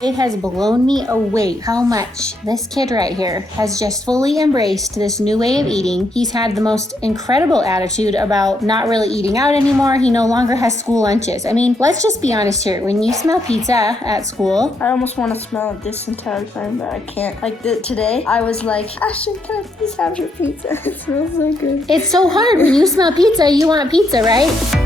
It has blown me away how much this kid right here has just fully embraced this new way of eating. He's had the most incredible attitude about not really eating out anymore. He no longer has school lunches. I mean, let's just be honest here. When you smell pizza at school, I almost want to smell it this entire time, but I can't. Like today, I was like, Ashton, can I please have your pizza? It smells so good. it's so hard. When you smell pizza, you want pizza, right?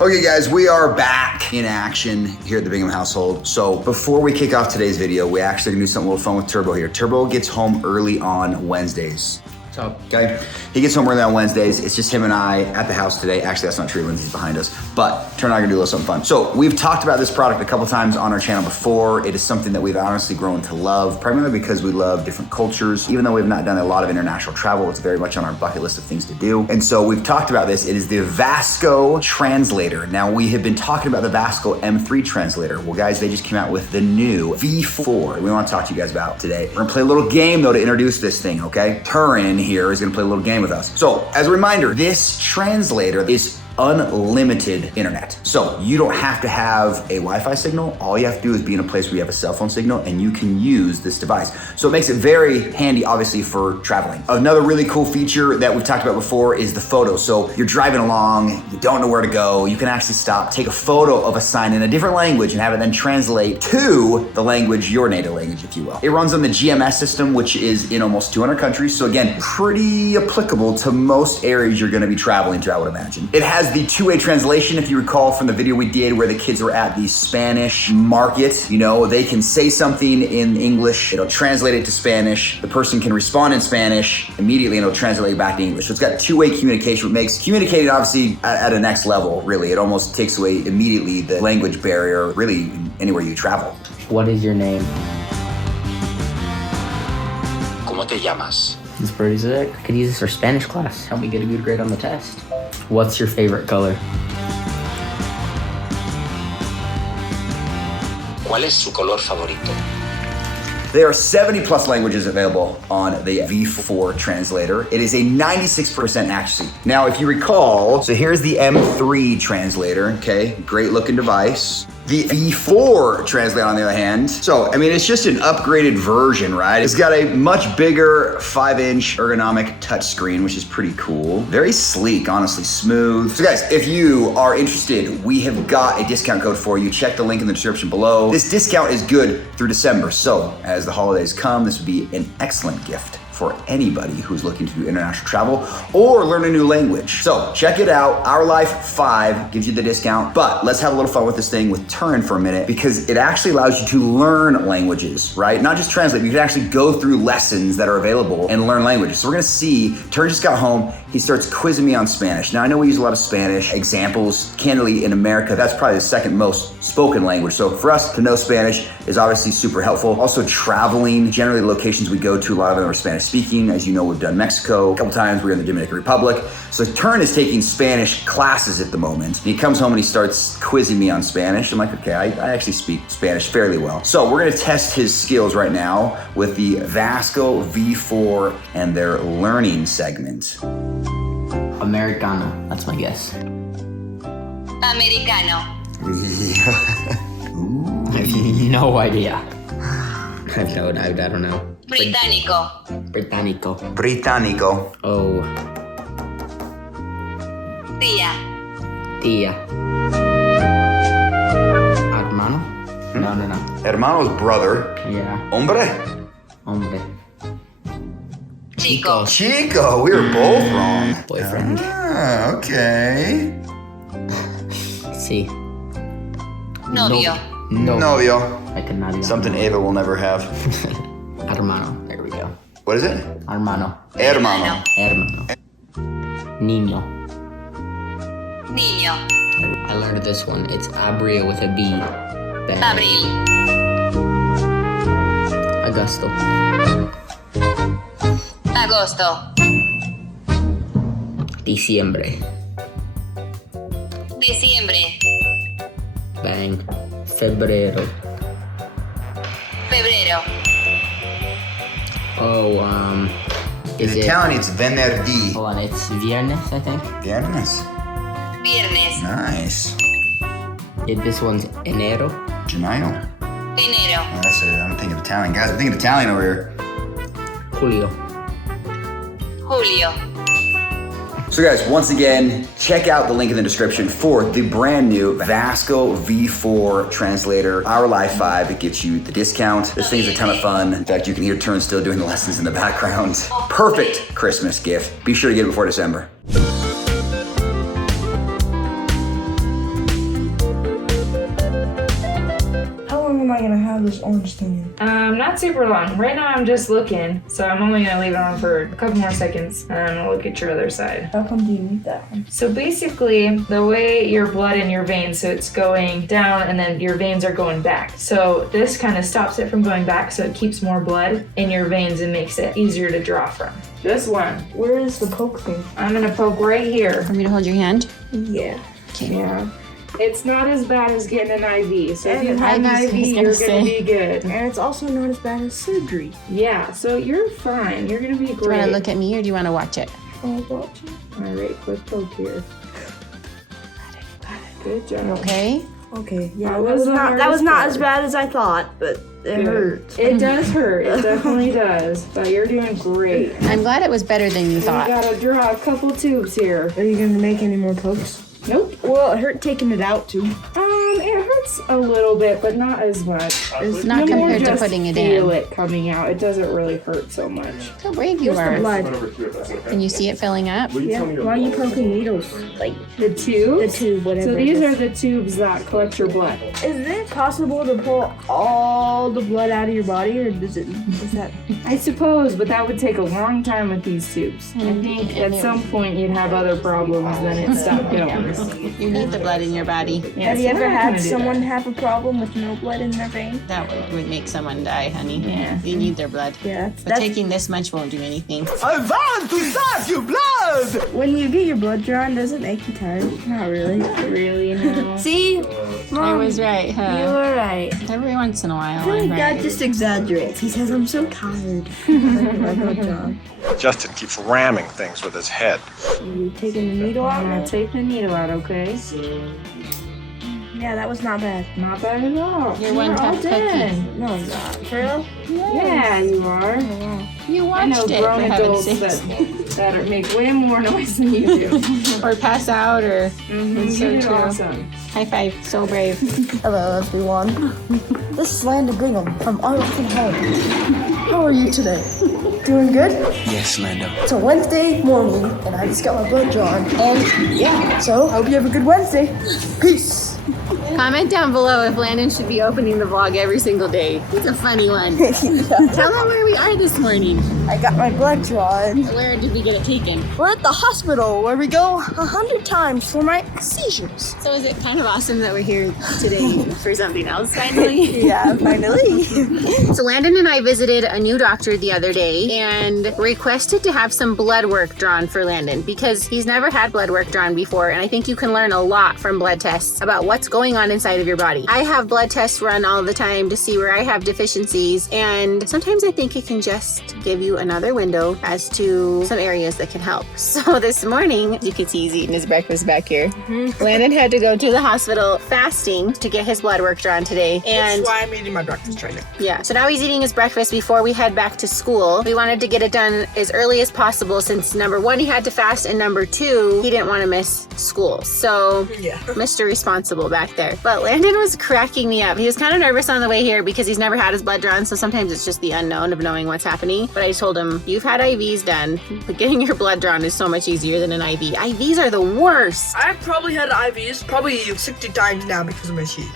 Okay guys, we are back in action here at the Bingham household. So before we kick off today's video, we actually gonna do something a little fun with Turbo here. Turbo gets home early on Wednesdays. Okay, he gets home early on Wednesdays. It's just him and I at the house today. Actually, that's not true. Lindsay's behind us. But Turner and I are gonna do a little something fun. So we've talked about this product a couple times on our channel before. It is something that we've honestly grown to love, primarily because we love different cultures. Even though we've not done a lot of international travel, it's very much on our bucket list of things to do. And so we've talked about this. It is the Vasco translator. Now we have been talking about the Vasco M3 translator. Well guys, they just came out with the new V4. We wanna talk to you guys about today. We're gonna play a little game though to introduce this thing, okay? Turin here is gonna play a little game with us. So as a reminder, this translator is unlimited internet. So you don't have to have a Wi-Fi signal. All you have to do is be in a place where you have a cell phone signal and you can use this device. So it makes it very handy, obviously, for traveling. Another really cool feature that we've talked about before is the photo. So you're driving along, you don't know where to go, you can actually stop, take a photo of a sign in a different language and have it then translate to the language, your native language, if you will. It runs on the GMS system, which is in almost 200 countries. So again, pretty applicable to most areas you're gonna be traveling to, I would imagine. It has the two-way translation, if you recall from the video we did where the kids were at the Spanish market. You know, they can say something in English, it'll translate it to Spanish. The person can respond in Spanish immediately and it'll translate it back to English. So it's got two-way communication, which makes communicating obviously at a next level, really. It almost takes away immediately the language barrier, really anywhere you travel. What is your name? ¿Cómo te llamas? It's pretty sick. I could use this for Spanish class. Help me get a good grade on the test. What's your favorite color? ¿Cuál es su color favorito? There are 70 plus languages available on the V4 translator. It is a 96% accuracy. Now, if you recall, so here's the M3 translator, okay? Great looking device. The V4 translator on the other hand. So, I mean, it's just an upgraded version, right? It's got a much bigger 5-inch ergonomic touchscreen, which is pretty cool. Very sleek, honestly, smooth. So guys, if you are interested, we have got a discount code for you. Check the link in the description below. This discount is good through December. So as the holidays come, this would be an excellent gift for anybody who's looking to do international travel or learn a new language. So check it out. Our Life 5 gives you the discount, but let's have a little fun with this thing with Turin for a minute because it actually allows you to learn languages, right? Not just translate, but you can actually go through lessons that are available and learn languages. So we're gonna see, Turin just got home, he starts quizzing me on Spanish. Now I know we use a lot of Spanish examples. Candidly, in America, that's probably the second most spoken language. So for us to know Spanish is obviously super helpful. Also traveling, generally the locations we go to, a lot of them are Spanish speaking. As you know, we've done Mexico. A couple times we were in the Dominican Republic. So Turin is taking Spanish classes at the moment. And he comes home and he starts quizzing me on Spanish. I'm like, okay, I actually speak Spanish fairly well. So we're gonna test his skills right now with the Vasco V4 and their learning segment. Americano, that's my guess. Americano. I have no idea. I don't know. Británico. Británico. Británico. Oh. Tía. Tía. Hermano? No. Hermano's brother. Yeah. Hombre. Hombre. Chico. Chico, we were both wrong. Boyfriend. Ah, okay. Sí. Novio. No. Novio. I cannot even. Something Ava will never have. Hermano. There we go. What is it? Hermano. Hermano. Hermano. Niño. Niño. I learned this one. It's Abria with a B. Bang. Abril. Agosto. Agosto. Diciembre. Diciembre. Bang. Febrero. Febrero. Oh, In is it? Italian, it's venerdì. Hold on, it's Viernes, I think. Viernes. Viernes. Nice. This one's Enero. Gennaio. Enero. Oh, that's it. I'm thinking Italian. Guys, I'm thinking Italian over here. Julio. Julio. So guys, once again, check out the link in the description for the brand new Vasco V4 translator, Our Life 5. It gets you the discount. This thing's a ton of fun. In fact, you can hear Turn still doing the lessons in the background. Perfect Christmas gift. Be sure to get it before December. How long am I gonna have this orange thing in? Not super long. Right now I'm just looking, so I'm only gonna leave it on for a couple more seconds and then I'll look at your other side. How come do you need that one? So basically, the way your blood in your veins, so it's going down and then your veins are going back. So this kind of stops it from going back, so it keeps more blood in your veins and makes it easier to draw from. Just one. Where is the poke thing? I'm gonna poke right here. For me to hold your hand? Yeah. Yeah. It's not as bad as getting an IV, so if you And have an I was IV, gonna you're say. gonna be good. And it's also not as bad as surgery. Yeah, so you're fine. You're gonna be Do you want great. to look at me or do you want to watch it? Oh, watch it. All right, quick poke here. Good job. Okay. Okay, yeah, That that was was the not hardest part. as bad as I thought, but it Good. hurt. It does hurt. It definitely does. But you're doing great. I'm glad it was better than you We thought. gotta draw a couple tubes here. Are you gonna make any more pokes? Nope. Well, it hurt taking it out too. It hurts a little bit, but not as much. It's not You more compared to just putting it feel in. it coming out. It doesn't really hurt so much. How brave you Just the are. blood. Can you see it filling up? Yeah. Why are you poking needles? Like The tubes? the tube, whatever. So it these is. are the tubes that collect your blood. Is it possible to pull all the blood out of your body, or is that? I suppose, but that would take a long time with these tubes. I think at some point you'd have other problems, then it stopped going. You need the blood in your body. Yeah, Have so you we're ever not had gonna do someone that. have a problem with no blood in their vein? That would make someone die, honey. Yeah. You need their blood. Yeah, But taking this much won't do anything. when you get your blood drawn, does it make you tired? Not really. Really? No. See, I was right, you huh? were right. Every once in a while, I feel I'm like Dad right. just exaggerates. He says I'm so tired. My blood drawn. Justin keeps ramming things with his head. You taking the needle out? I'm gonna take the needle out, okay? Yeah, that was not bad. Not bad at all. You're one We're all tough cookie. done. No, I'm not. For real? Yeah, you are. You I know watched it, for grown heaven's adults sakes. that make way more noise than you do. Or pass out, or It's so you did true. awesome. high five. So brave. Hello, everyone. This is Landon Bingham from Arlington, Holland. How are you today? Doing good? Yes, Lando. It's a Wednesday morning, and I just got my blood drawn. And yeah, so hope you have a good Wednesday. Peace. Comment down below if Landon should be opening the vlog every single day. It's a funny one. Tell them where we are this morning. I got my blood drawn. Where did we get it taken? We're at the hospital where we go 100 times for my seizures. So is it kind of awesome that we're here today for something else finally? Yeah, finally. So Landon and I visited a new doctor the other day and requested to have some blood work drawn for Landon because he's never had blood work drawn before, and I think you can learn a lot from blood tests about what's going on inside of your body. I have blood tests run all the time to see where I have deficiencies, and sometimes I think it can just give you another window as to some areas that can help. So this morning, you can see he's eating his breakfast back here. Landon had to go to the hospital fasting to get his blood work drawn today, and That's why I'm eating my breakfast right now. yeah, so now he's eating his breakfast before we head back to school. We wanted to get it done as early as possible since number one, he had to fast, and number two, he didn't want to miss school. So Yeah. Mr. Responsible back there. But Landon was cracking me up. He was kind of nervous on the way here because he's never had his blood drawn, so sometimes it's just the unknown of knowing what's happening. But I told him, you've had IVs done, but getting your blood drawn is so much easier than an IV. IVs are the worst. I've probably had IVs probably 60 times now because of my seizure.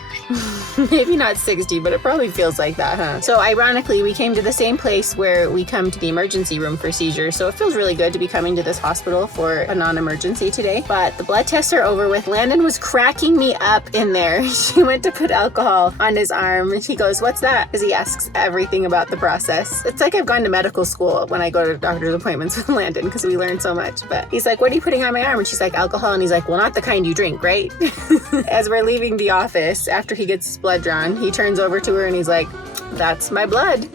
Maybe not 60, but it probably feels like that, huh? So ironically, we came to the same place where we come to the emergency room for seizure, so it feels really good to be coming to this hospital for a non-emergency today. But the blood tests are over with. Landon was cracking me up in there. She went to put alcohol on his arm and he goes, "What's that?" Because he asks everything about the process. It's like I've gone to medical school when I go to doctor's appointments with Landon because we learn so much. But he's like, "What are you putting on my arm?" And she's like, "Alcohol." And he's like, "Well, not the kind you drink, right?" As we're leaving the office, after he gets his blood drawn, he turns over to her and he's like, "That's my blood."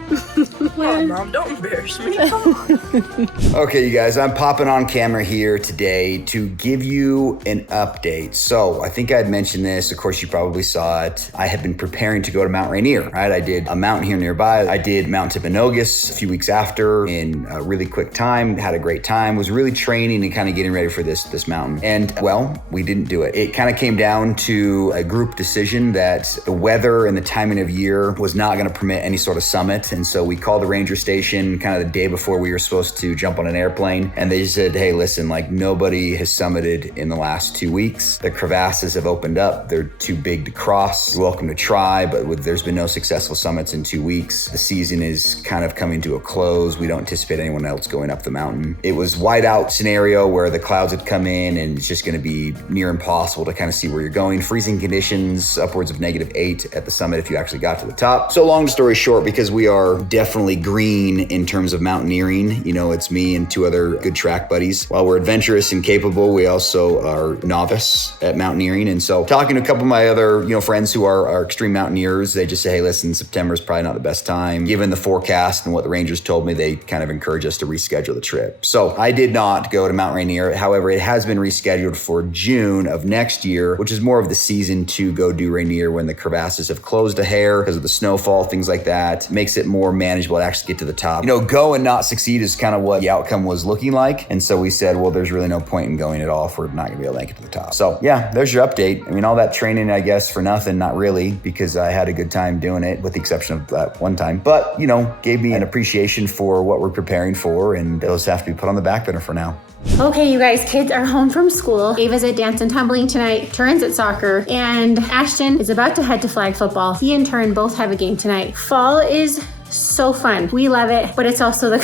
Oh, Mom, don't embarrass me. Come on. Okay, you guys, I'm popping on camera here today to give you an update. So I think I had mentioned this. Of course, you probably saw it. I had been preparing to go to Mount Rainier, right? I did a mountain here nearby. I did Mount Timpanogos a few weeks after in a really quick time, had a great time, was really training and kind of getting ready for this mountain. And well, we didn't do it. It kind of came down to a group decision that the weather and the timing of year was not going to permit any sort of summit. And so we called the ranger station kind of the day before we were supposed to jump on an airplane. And they said, "Hey, listen, like nobody has summited in the last 2 weeks. The crevasses have opened up. They're too big to cross. You're welcome to try, but there's been no successful summits in 2 weeks. The season is kind of coming to a close. We don't anticipate anyone else going up the mountain." It was whiteout scenario where the clouds had come in and it's just going to be near impossible to kind of see where you're going. Freezing conditions, upwards of -8 at the summit if you actually got to the top. So long story short, because we are definitely green in terms of mountaineering, you know, it's me and 2 other good track buddies. While we're adventurous and capable, we also are novice at mountaineering. And so talking to a couple of my other, you know, friends who are extreme mountaineers, they just say, "Hey, listen, September is probably not the best time." Given the forecast and what the rangers told me, they kind of encourage us to reschedule the trip. So I did not go to Mount Rainier. However, it has been rescheduled for June of next year, which is more of the season to go do Rainier when the crevasses have closed a hair because of the snowfall, things like that. Makes it more manageable to actually get to the top. You know, go and not succeed is kind of what the outcome was looking like. And so we said, well, there's really no point in going at all if we're not gonna be able to make it to the top. So yeah, there's your update. I mean, all that training, I guess, for nothing, not really, because I had a good time doing it with the exception of that one time. But, you know, gave me an appreciation for what we're preparing for, and those have to be put on the back burner for now. Okay, you guys, kids are home from school. Ava's at dance and tumbling tonight, Turin's at soccer, and Ashton is about to head to flag football. He and Turin both have a game tonight. Fall is so fun. We love it, but it's also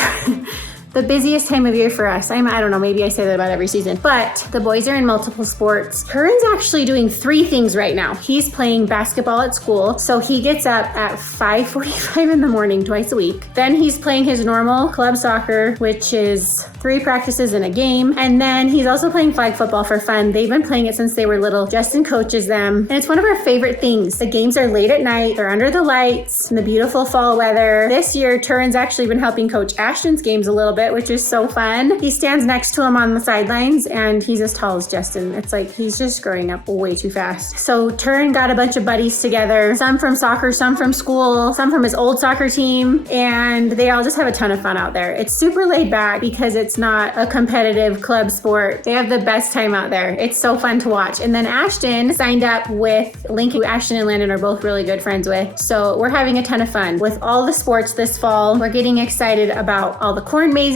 the busiest time of year for us. I don't know, maybe I say that about every season, but the boys are in multiple sports. Turin's actually doing 3 things right now. He's playing basketball at school, so he gets up at 5:45 in the morning twice a week. Then he's playing his normal club soccer, which is 3 practices and a game. And then he's also playing flag football for fun. They've been playing it since they were little. Justin coaches them, and it's one of our favorite things. The games are late at night. They're under the lights in the beautiful fall weather. This year, Turin's actually been helping coach Ashton's games a little bit, which is so fun. He stands next to him on the sidelines and he's as tall as Justin. It's like he's just growing up way too fast. So Turin got a bunch of buddies together, some from soccer, some from school, some from his old soccer team, and they all just have a ton of fun out there. It's super laid back because it's not a competitive club sport. They have the best time out there. It's so fun to watch. And then Ashton signed up with Lincoln, who Ashton and Landon are both really good friends with. So we're having a ton of fun with all the sports this fall. We're getting excited about all the corn mazes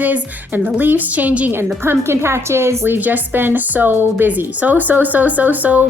and the leaves changing and the pumpkin patches. We've just been so busy. So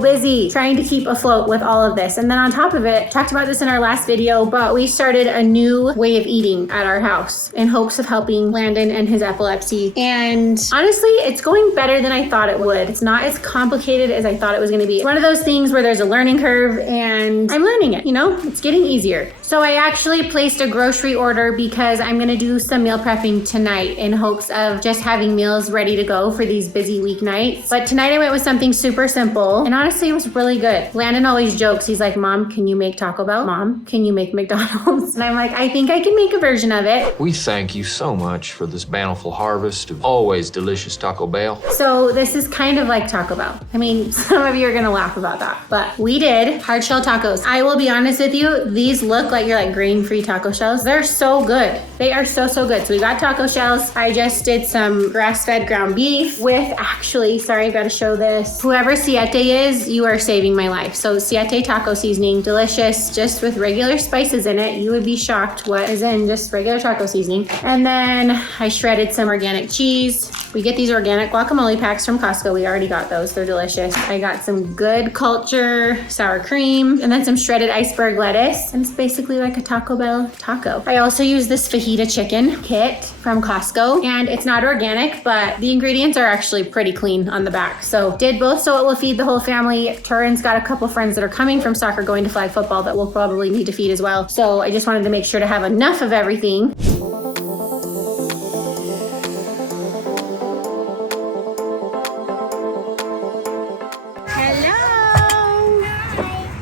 busy trying to keep afloat with all of this. And then on top of it, talked about this in our last video, but we started a new way of eating at our house in hopes of helping Landon and his epilepsy. And honestly, it's going better than I thought it would. It's not as complicated as I thought it was going to be. It's one of those things where there's a learning curve and I'm learning it, you know, it's getting easier. So I actually placed a grocery order because I'm going to do some meal prepping tonight in hopes of just having meals ready to go for these busy weeknights. But tonight I went with something super simple and honestly it was really good. Landon always jokes, he's like, "Mom, can you make Taco Bell? Mom, can you make McDonald's?" And I'm like, I think I can make a version of it. We thank you so much for this bountiful harvest of always delicious Taco Bell. So this is kind of like Taco Bell. I mean, some of you are gonna laugh about that, but we did hard shell tacos. I will be honest with you, these look like you're like grain-free taco shells. They're so good. They are so good. So we got taco shells. house. I just did some grass-fed ground beef with, actually, sorry, I've got to show this. Whoever Siete is, you are saving my life. So Siete taco seasoning, delicious, just with regular spices in it. You would be shocked what is in just regular taco seasoning. And then I shredded some organic cheese. We get these organic guacamole packs from Costco. We already got those. They're delicious. I got some Good Culture sour cream and then some shredded iceberg lettuce. And it's basically like a Taco Bell taco. I also use this fajita chicken kit from Costco, and it's not organic, but the ingredients are actually pretty clean on the back. So did both so it will feed the whole family. Turin's got a couple friends that are coming from soccer going to flag football that we'll probably need to feed as well. So I just wanted to make sure to have enough of everything.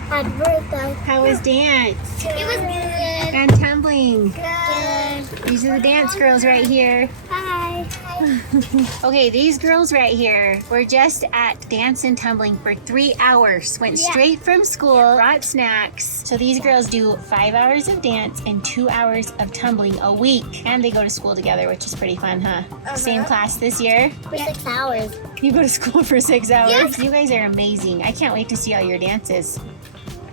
Happy birthday. How was dance? It was good. And tumbling. Good. These are the dance girls right here. Hi. Okay, these girls right here were just at dance and tumbling for 3 hours. Went straight from school, brought snacks. So these girls do 5 hours of dance and 2 hours of tumbling a week. And they go to school together, which is pretty fun, huh? Same class this year? For 6 hours. You go to school for 6 hours? Yes. You guys are amazing. I can't wait to see all your dances.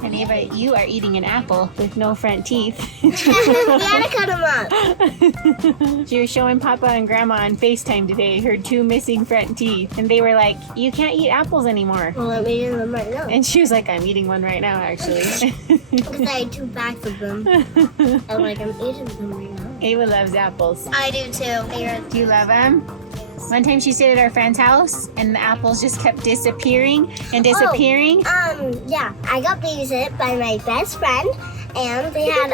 And Ava, you are eating an apple with no front teeth. We had to cut them up. She was showing Papa and Grandma on FaceTime today her 2 missing front teeth. And they were like, you can't eat apples anymore. Well, I'm eating them right now. And she was like, I'm eating one right now, actually. Because I had 2 bags of them. I'm like, I'm eating them right now. Ava loves apples. I do too. Do you love them? One time she stayed at our friend's house and the apples just kept disappearing and disappearing. Yeah, I got babysat by my best friend and they had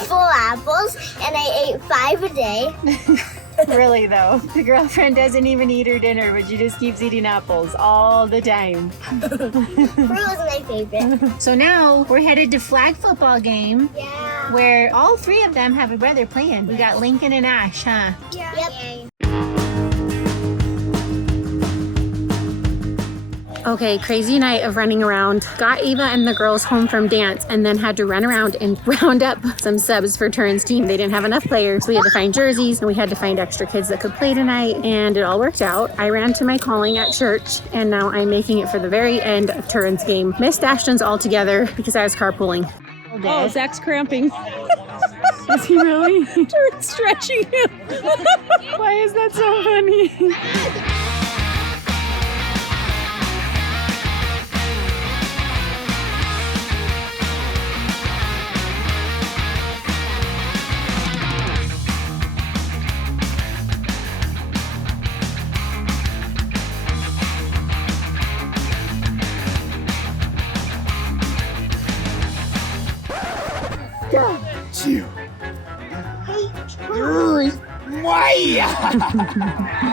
full apples and I ate 5 a day. Really though, the girlfriend doesn't even eat her dinner, but she just keeps eating apples all the time. Fruit was my favorite. So now we're headed to flag football game. Yeah. Where all 3 of them have a brother playing. We got Lincoln and Ash, huh? Yeah. Yep. Okay, crazy night of running around. Got Ava and the girls home from dance and then had to run around and round up some subs for Turin's team. They didn't have enough players. We had to find jerseys and we had to find extra kids that could play tonight, and it all worked out. I ran to my calling at church and now I'm making it for the very end of Turin's game. Missed Ashton's altogether because I was carpooling. Oh, Zach's cramping. Is he really? Turin's stretching him. Why is that so funny?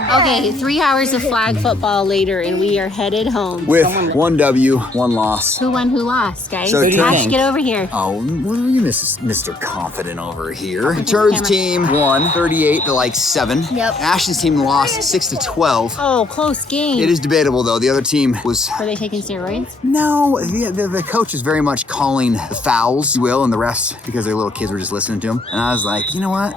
Okay, 3 hours of flag football later, and we are headed home. With 1 W, 1 loss. Who won, who lost, guys? So Ash, get over here. Oh, what are you, Mr. Confident over here? Turn's team won 38 to like 7. Yep. Ashton's team lost 6 to 12. Oh, close game. It is debatable though. The other team was. Were they taking steroids? No, the coach is very much calling the fouls, you will, and the refs because their little kids were just listening to him. And I was like, you know what?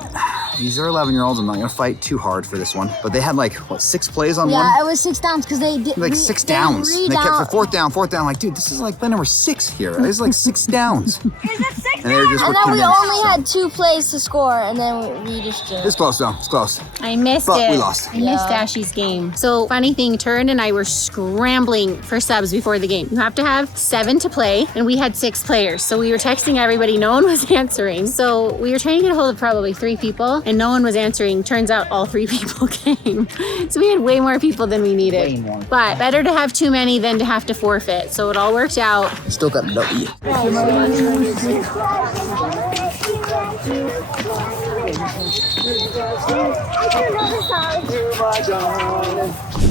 These are 11-year-olds. I'm not gonna fight too hard for this one. But they had like what, 6 plays on one? Yeah, it was 6 downs because they did Like 6 downs. They kept for fourth down. Like, dude, this is like play number 6 here. This is like 6 downs. Is it 6 And they were just And then we convinced. only had 2 plays to score, and then we just It's close though. It's close. I missed But it. we lost. I missed Ashy's game. So funny thing, Turin and I were scrambling for subs before the game. You have to have 7 to play, and we had 6 players. So we were texting everybody. No one was answering. So we were trying to get a hold of probably 3 people, and no one was answering. Turns out all 3 people came. So we had way more people than we needed. Way more. But better to have too many than to have to forfeit. So it all worked out. Still got W.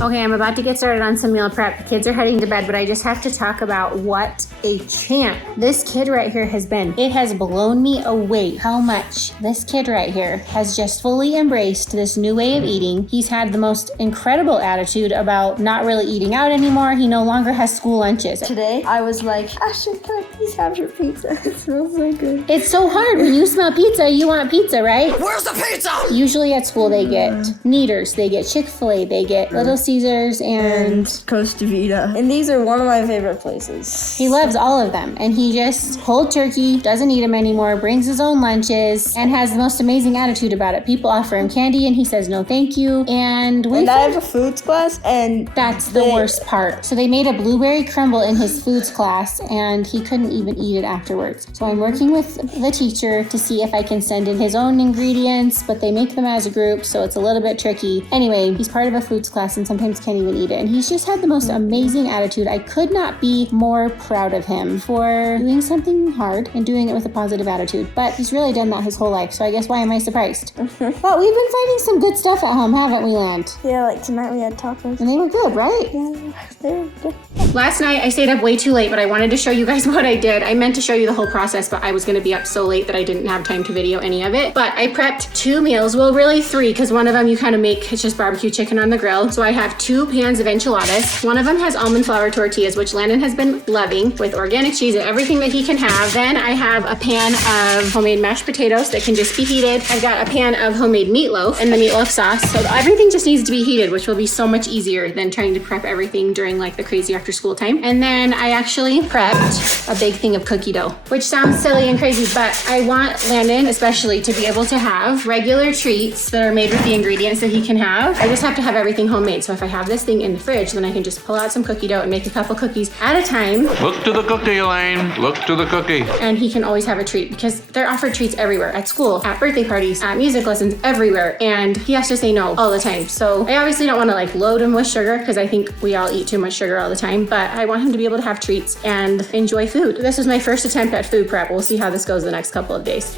Okay, I'm about to get started on some meal prep. The kids are heading to bed, but I just have to talk about what a champ this kid right here has been. It has blown me away how much this kid right here has just fully embraced this new way of eating. He's had the most incredible attitude about not really eating out anymore. He no longer has school lunches. Today, I was like, Ashton, can I please have your pizza? It smells so good. It's so hard. When you smell pizza, you want pizza, right? Where's the pizza? Usually at school they get Kneaders, they get Chick-fil-A, they get Little Caesars, and Costa Vida. And these are one of my favorite places. he loves all of them. And he just cold turkey, doesn't eat them anymore, brings his own lunches, and has the most amazing attitude about it. People offer him candy and he says no thank you. And I have a foods class, and that's the worst part. So they made a blueberry crumble in his foods class and he couldn't even eat it afterwards. So I'm working with the teacher to see if I can send in his own ingredients, but they make them as a group, so it's a little bit tricky. Anyway, he's part of a foods class and sometimes can't even eat it. And he's just had the most amazing attitude. I could not be more proud of him for doing something hard and doing it with a positive attitude. But he's really done that his whole life, so I guess why am I surprised? But we've been finding some good stuff at home, haven't we, Land? Yeah, like tonight we had tacos. And they were good, right? Yeah, they were good. Last night I stayed up way too late, but I wanted to show you guys what I did. I meant to show you the whole process, but I was gonna be up so late that I didn't have time to video any of it. But I prepped 2 meals, well really 3, because one of them you kind of make, it's just barbecue chicken on the grill. So I have 2 pans of enchiladas. One of them has almond flour tortillas, which Landon has been loving, with organic cheese and everything that he can have. Then I have a pan of homemade mashed potatoes that can just be heated. I've got a pan of homemade meatloaf and the meatloaf sauce. So everything just needs to be heated, which will be so much easier than trying to prep everything during like the crazy after school time. And then I actually prepped a big thing of cookie dough, which sounds silly and crazy, but I want Landon especially to be able to have regular treats that are made with the ingredients that he can have. I just have to have everything homemade. So if I have this thing in the fridge, then I can just pull out some cookie dough and make a couple cookies at a time. Look to the cookie, Elaine. Look to the cookie. And he can always have a treat because they're offered treats everywhere, at school, at birthday parties, at music lessons, everywhere. And he has to say no all the time. So I obviously don't want to like load him with sugar because I think we all eat too much sugar all the time, but I want him to be able to have treats and enjoy food. This was my first attempt at food prep. We'll see how this goes the next couple of days.